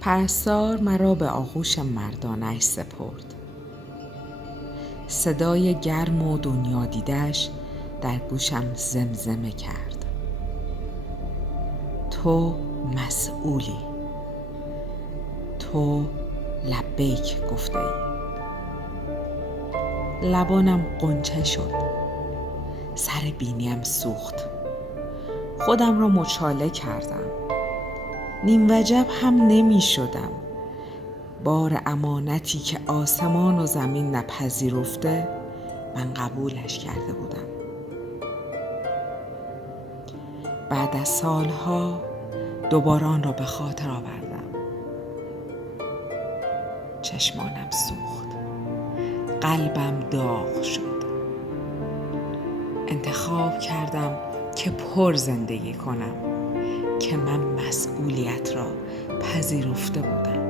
پرستار مرا به آغوش مردانش سپرد. صدای گرم و دنیا دیدش در گوشم زمزمه کرد. تو مسئولی. تو لبیک گفته ای. لبانم غنچه شد. سر بینیم سوخت. خودم را مچاله کردم. نیم وجب هم نمی شدم. بار امانتی که آسمان و زمین نپذیرفته من قبولش کرده بودم. بعد از سالها دوباره آن را به خاطر آوردم. چشمانم سوخت. قلبم داغ شد. انتخاب کردم که پر زندگی کنم، که من مسئولیت را پذیرفته بودم.